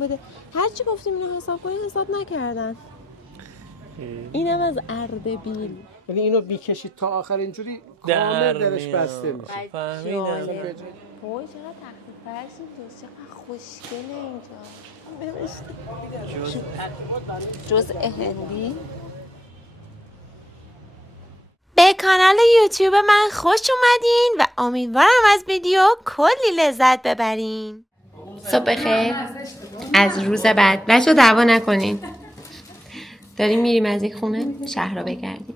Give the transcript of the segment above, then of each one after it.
بده. هرچی گفتیم اینو حساب کنی حساب نکردن. اینم از اردبیل. یعنی اینو میکشید تا آخر اینجوری کامل درش بسته میشه. فهمیدم. وای چقدر تخت فرشی توست، چقدر خوشگله اینجا. جزء هندی. به کانال یوتیوب من خوش اومدین و امیدوارم از ویدیو کلی لذت ببرین. صبح بخیر از روز بعد. بچه دعوا نکنین، داریم میریم از این خونه شهر را بگردیم.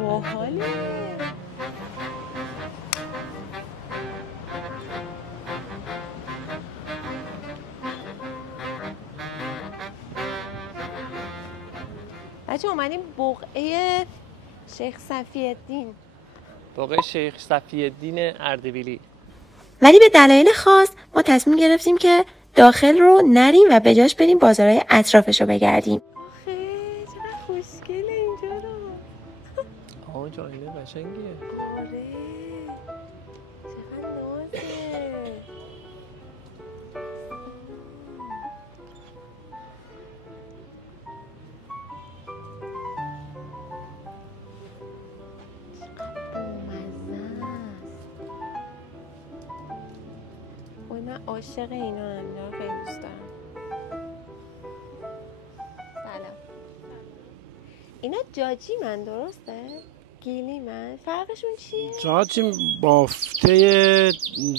باحاله. بچه اومدیم بقعه شیخ صفی‌الدین. بقعه شیخ صفی‌الدین اردبیلی. ولی به دلایل خاص ما تصمیم گرفتیم که داخل رو نریم و به جاش بریم بازارهای اطرافش رو بگردیم. آخه چقدر خوشگله اینجا رو. آه جایله قشنگیه. آره چقدر نازه. من عاشق اینا هم، اینا رو خیلی دوست دارم. سلام. اینا جاجی من درسته؟ گیلی من فرقشون چیه؟ جاجیم بافته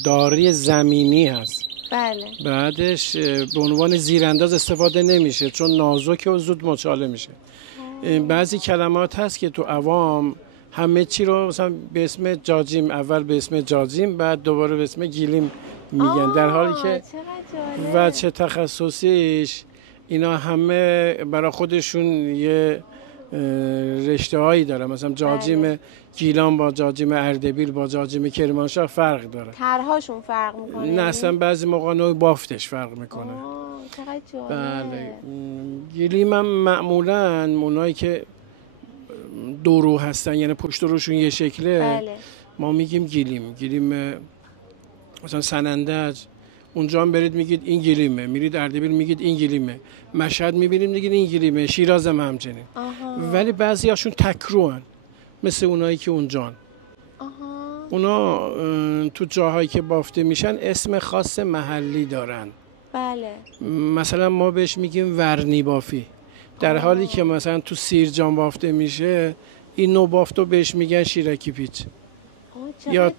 داری زمینی هست. بله. بعدش به عنوان زیرانداز استفاده نمیشه چون نازکه و زود مچاله میشه. بعضی کلمات هست که تو عوام همه چی رو مثلا به اسم جاجیم، اول به اسم جاجیم بعد دوباره به اسم گیلیم میگن، در حالی که وجه تخصصیش اینا همه برای خودشون یه رشته هایی داره. مثلا جاجیم گیلان با جاجیم اردبیل با جاجیم کرمانشاه فرق داره. طرح‌هاشون فرق میکنه؟ نه اصلا بعضی موقع نوع بافتش فرق میکنه. چقدر جالب. بله. گیلیم هم معمولا اونایی که دو رو هستن یعنی پشت روشون یه شکله. بله. ما میگیم گیلیم. مثلا سنندج اونجا هم برید میگید این گلیمه، میرید اردبیل میگید این گلیمه، مشهد میبینید میگید این گلیمه، شیراز هم همچنین. ولی بعضی هاشون تکروان مثل اونایی که اونجان. اونا تو جاهایی که بافته میشن اسم خاص محلی دارن. بله. مثلا ما بهش میگیم ورنی بافی، در حالی که مثلا تو سیرجان بافته میشه این نوع بافتو بهش میگن شیرکی پیچ. یا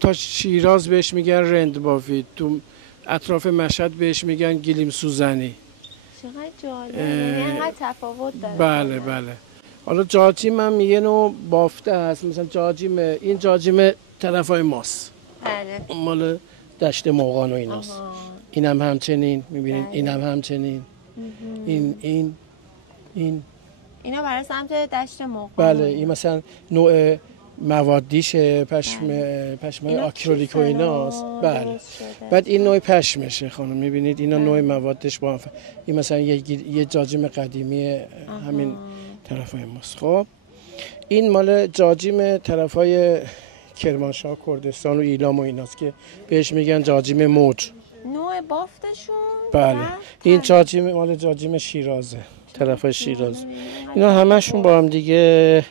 تا شیراز بهش میگن رند بافی، تو اطراف مشهد بهش میگن گلیم سوزنی. چقدر جالب. یعنی انقدر تفاوت داره. بله بله. حالا جاجیم هم یه نوع بافته هست، مثلا جاجیم این جاجیم طرفای ماست. بله. مال دشت موقان و ایناست. اینم همچنین میبینید. بله. اینم همچنین. این اینا برای سمت دشت موقان. بله. این مثلا نوع موادیشه، پشم آکریلیک و ایناست. بله. بعد این نوع پشمشه خانم، میبینید اینا نوع موادش با هم. این مثلا یه جاجیم قدیمی همین طرفای ماست. خب این مال جاجیم طرفای کرمانشاه، کردستان و ایلام و ایناست که بهش میگن جاجیم موج. نوع بافتشون. بله. این جاجیم مال جاجیم شیرازه، طرفای شیراز. اینا همشون با هم دیگه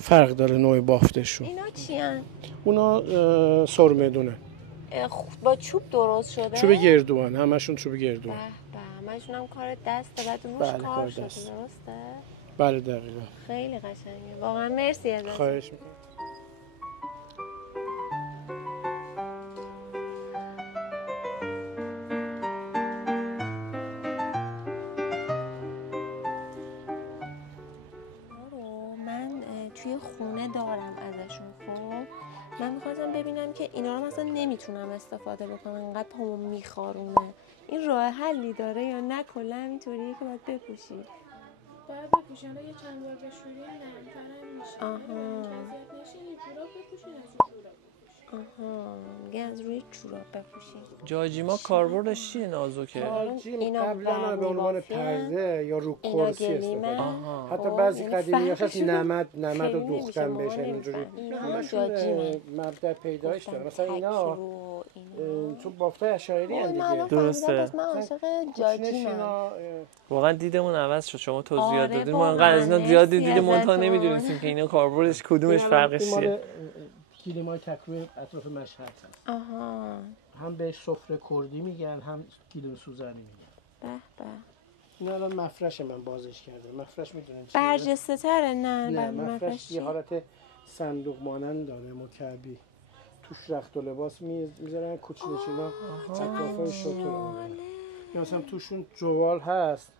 فرق داره نوع بافتشون. اینا چی هن؟ اونا سرمدونه. با چوب درست شده؟ چوب گردوان، همشون چوب گردوان. همشون هم کار دسته، بعد روش کار شده درسته؟ بله دقیقا. خیلی قشنگه واقعا. مرسی ازت. خواهش میکنم. توی خونه دارم ازشون. خب من میخواستم ببینم که اینا رو مثلا نمیتونم استفاده بکنم، انقدر پامو میخارونه. این راه حلی داره یا نه کلا همینطوریه که باید بپوشی؟ باید بپوشن، یه چند بار بشوری نرم‌تر هم میشه. آها. اذیت نشین، جوراب بپوشین، از جوراب بپوشین. آها میگه از روی جوراب بپوشین. جاجیما کاربردش چیه نازکه؟ جاجیم قبلا به عنوان پرده یا رو کرسی استفاده. حتی بعضی قدیمی‌هاش هست نمد و دوختن بشه اینجوری. همشون مبدأ پیدایش داره. مثلا اینا تو بافتای اشعری هم دیگه. درسته. من عاشق جاجیمم. واقعا دیدمون عوض شد. شما توضیحات دادید ما انقدر از اینا زیاد دیدیم منتها نمیدونستیم که اینا کاربردش کدومش فرقش چیه. کلیمای تکروی اطراف مشهد هست. آها. هم بهش سفره کردی میگن هم کلیم سوزنی میگن. به به. این الان مفرش من بازش کردم. مفرش میدونن چیه؟ برجسته تره نه مفرش یه حالت صندوق مانند داره مکعبی. توش رخت و لباس میذارن کوچولوچینا اطرافای شطور. یا مثلا توشون جوال هست.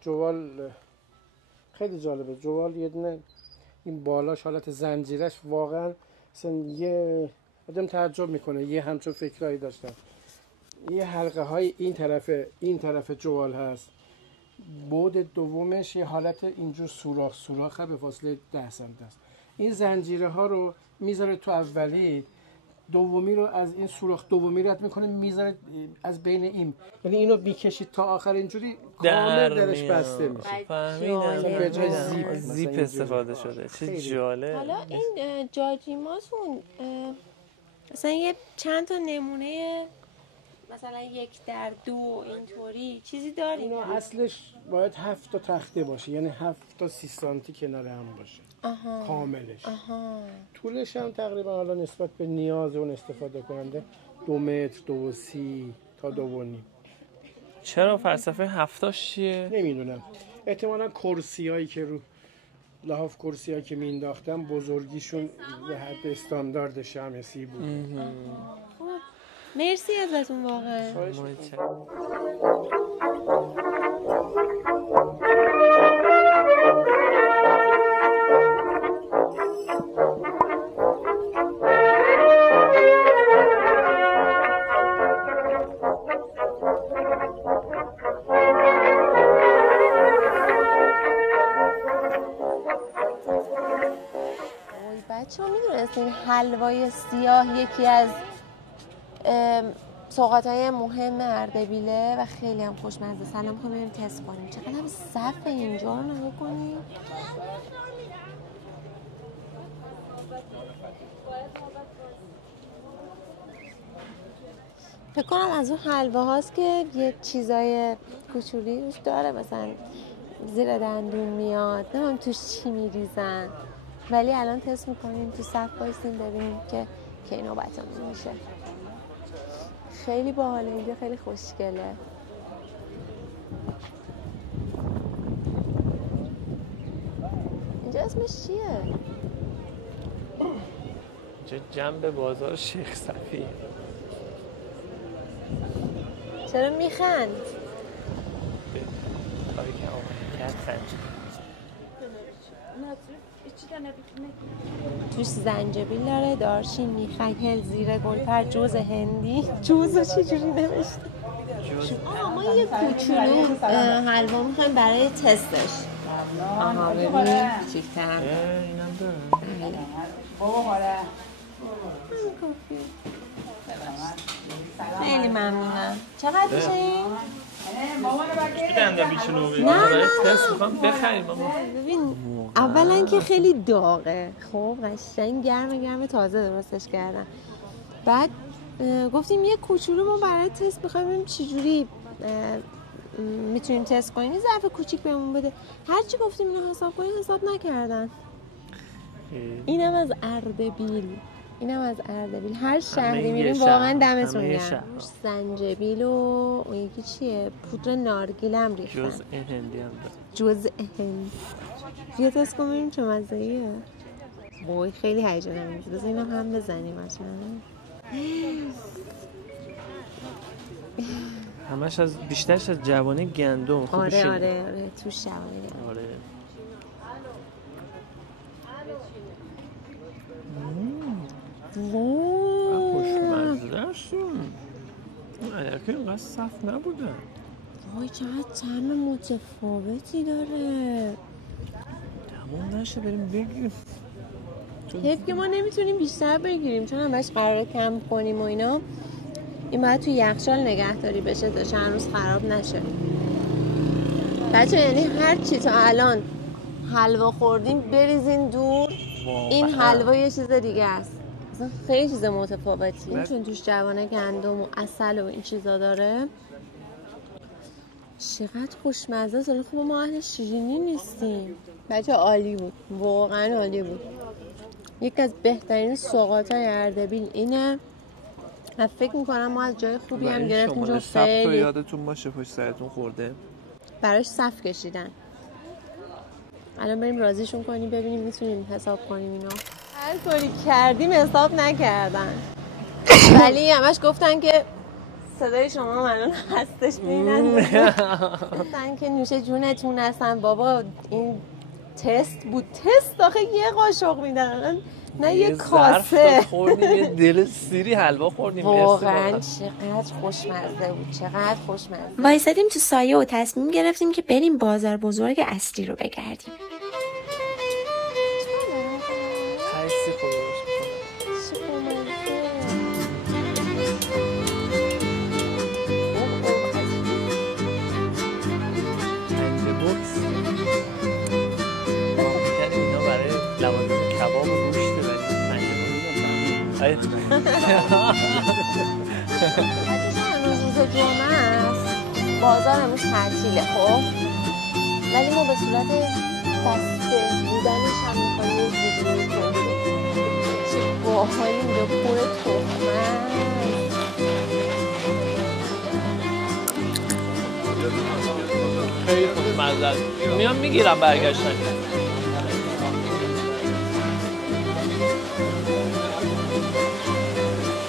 جوال خیلی جالبه. جوال یه دونه این بالاش حالت زنجیرش واقعا مثلا یه آدم تعجب میکنه. یه همچون فکرایی داشتن. یه حلقه های این طرف جوال هست. بعد دومش یه حالت اینجور سوراخه به فاصله 10 سانتی است. این زنجیره ها رو میذاره تو اولی، دومی رو از این سوراخ دومی رد میکنه میذاره از بین این، یعنی اینو میکشید تا آخر اینجوری کامل درش بسته میشه. فهمیدم. به جای زیپ استفاده شده. چه جالب. حالا این جاجیماتون مثلا یه چند تا نمونه مثلا 1:2 اینطوری چیزی داریم؟ اینا اصلش باید 7 تا تخته باشه، یعنی 7 تا 30 سانتی کنار هم باشه. کاملش. طولش هم تقریبا حالا نسبت به نیاز اون استفاده کننده 2 متر 2.30 تا 2.5. چرا فلسفه هفتاش چیه؟ نمیدونم. احتمالاً کرسیایی که رو لحاف کرسیایی که مینداختن بزرگیشون به حد استاندارد شمسی بود. مرسی ازتون واقعا. بچه ها میدونستین حلوای سیاه یکی از سوغات‌های مهم اردبیله و خیلی هم خوشمزه. سلام می‌خوام بریم تست کنیم. چقدر هم صف اینجا رو نگاه کنیم. فکر کنم از اون حلوه هاست که یه چیزای کوچولی روش داره، مثلا زیر دندون میاد، نمیدونم توش چی میریزن، ولی الان تست میکنیم تو صف بایستیم ببینیم که کی نوبتمون میشه. خیلی باحاله اینجا، خیلی خوشگله. اینجا اسمش چیه؟ اینجا جنب بازار شیخ صفیه. چرا میخند؟ کاری که آمده کرد خند. توش زنجبیل داره، دارچین، میخک، هل، زیره، گلپر، جوز هندی. جوزو چجوری نوشته؟ ما یه کوچولو حلوا میخوایم برای تستش. آها ببین کوچیک‌تر. اینم داره. خیلی ممنونم. چقدر میشه این؟ نه تست میخوام بخریم. ببین اولا که خیلی داغه، خب قشنگ گرم تازه درستش کردن. بعد گفتیم یه کوچولو ما برای تست میخوایم ببینیم چجوری میتونیم تست کنیم. یه ظرف کوچیک بهمون بده. هرچی گفتیم اینو حساب کنیم حساب نکردن. اینم از اردبیل. هر شهری میریم واقعا دمتون گرم. زنجبیل و اون یکی چیه؟ پودر نارگیل هم ریختن. جوز هندی هم داره. جوز هندی. بیا تست کنیم ببینیم چه مزه‌ایه. وای خیلی هیجان انگیزه. بذار اینو هم بزنیم اصلا. همش بیشترش از جوانه گندم. خوب آره توش جوانه گندم. آره. خوشمزه است. البته اینقدر صف نبودن. وای چقدر طعم متفاوتی داره. تمام نشه بریم بگیم. حیف که ما نمیتونیم بیشتر بگیریم چون همش قراره کم کنیم و اینا. این باید توی یخچال نگهداری بشه تا چند روز خراب نشه. بچه یعنی هر چی تا الان حلوا خوردیم بریزین دور. این حلوا یه چیز دیگه است، اصلا خیلی چیز متفاوتیه. چون توش جوانه گندم و عسل و این چیزا داره. چقدر خوشمزه است. خب ما اهل شیرینی نیستیم. بچه عالی بود، واقعا عالی بود. یکی از بهترین سوغات‌های اردبیل اینه. من فکر میکنم ما از جای خوبی هم گرفتیم چون خیلی یادتون باشه پشت سرتون خورده. براش صف کشیدن. الان بریم راضیشون کنیم ببینیم میتونیم حساب کنیم اینو. هر کاری کردیم حساب نکردن. ولی همش گفتن که صدای شما الان هستش بینن. گفتن که نوش جونتون هستن بابا. این تست بود. تست آخه یه قاشق میدن نه یه کاسه. خوردیم یه دل سیری حلوا خوردیم. واقعا چقدر خوشمزه بود، چقدر خوشمزه. وایسادیم تو سایه و تصمیم گرفتیم که بریم بازار بزرگ اصلی رو بگردیم. هرسی خودش روز جمعه است، بازار امروز تعطیله خب، ولی ما به صورت بسته بودنش هم میخوایم یه ویدیویی کنیم. چه باحالی اینجا پر تخمه. خیلی خوشمزه است. میام میگیرم برگشتن.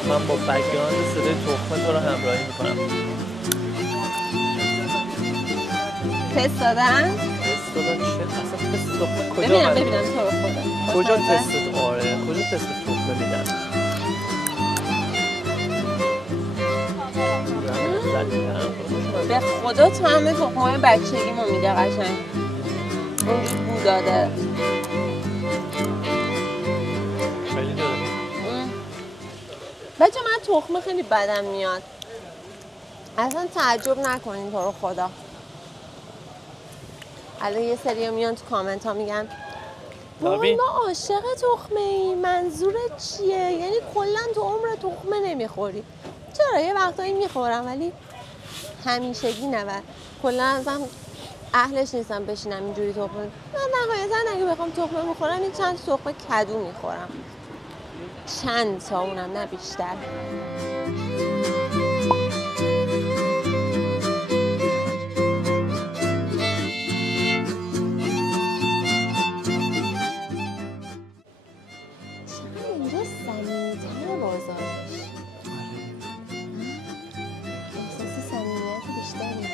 من با بک‌گراند صدای تخمه تو رو همراهی میکنم. تست دادن؟ تست دادن چه؟ اصلا تست تخمه کجا؟ ببینم تو رو خدا. کجا تست؟ آره کجا تست تخمه میدن؟ به خدا طعم تخمه‌های بچگیمو میده قشنگ. اونجور بو داده. خیلی داره. بچه من تخمه خیلی بدم میاد. اصلا تعجب نکنین تو رو خدا. الان یه سری میان تو کامنت ها میگن وای ما عاشق تخمه ای. منظورت چیه؟ یعنی کلا تو عمر تخمه نمیخوری؟ چرا یه وقتایی میخورم ولی همیشگی نه. و کلا اصلا اهلش نیستم بشینم اینجوری تخمه. من نهایتا اگه بخوام تخمه بخورم این چند تخمه کدو میخورم. چند تا اونم نه بیشتر. چقدر اینجا صمیمی‌تر بازارش. احساس صمیمیت بیشتری میده.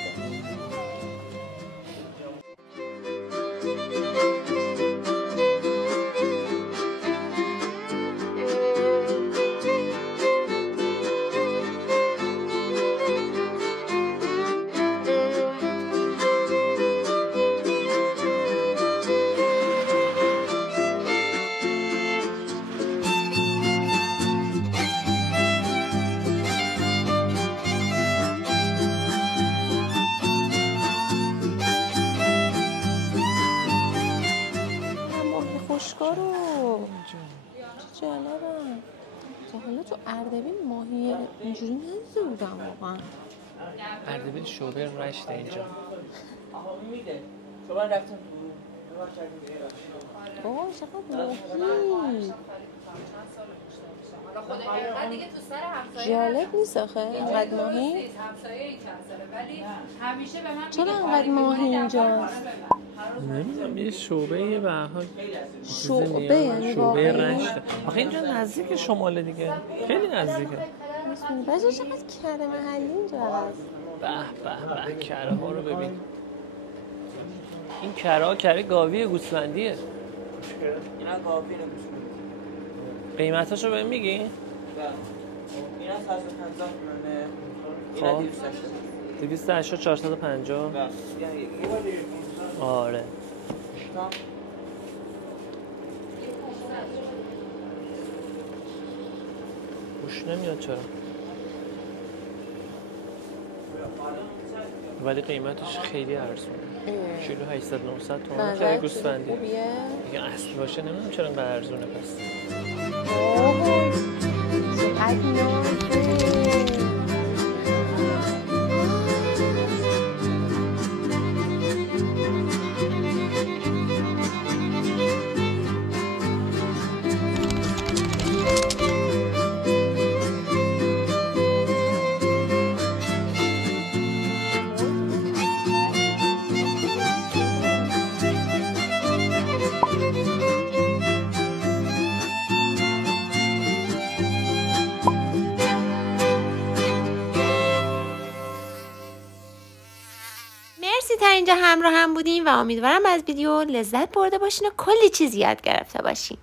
جالبه. تا حالا تو اردبیل ماهی اینجوری ندیده بودم واقعا. اردبیل شعبه رشت اینجا. اوه چقدر ماهی. جالب نیست آخه اینقدر ماهی. چرا اینقدر ماهی اینجاست؟ نمیدونم یه شعبه به هر حال شعبه یعنی شعبه رشت. آخه اینجا نزدیک شماله دیگه، خیلی نزدیکه. بچه چقدر کره محلی اینجا هست. به به کره ها رو ببین. این کره ها کره گاوی گوسفندیه. اینا گاوی گوسفندی. قیمتاشو بهم میگی؟ اینا 450 میمونه. اینا 280 450. آره. خوش نمیاد چرا؟ ولی قیمتش خیلی ارزونه. کیلو 800 900 تومان چرا گوسفندی؟ دیگه اصل باشه نمیدونم چرا اینقدر ارزونه پس. مرسی تا اینجا همراه هم بودین و امیدوارم از ویدیو لذت برده باشین و کلی چیز یاد گرفته باشین.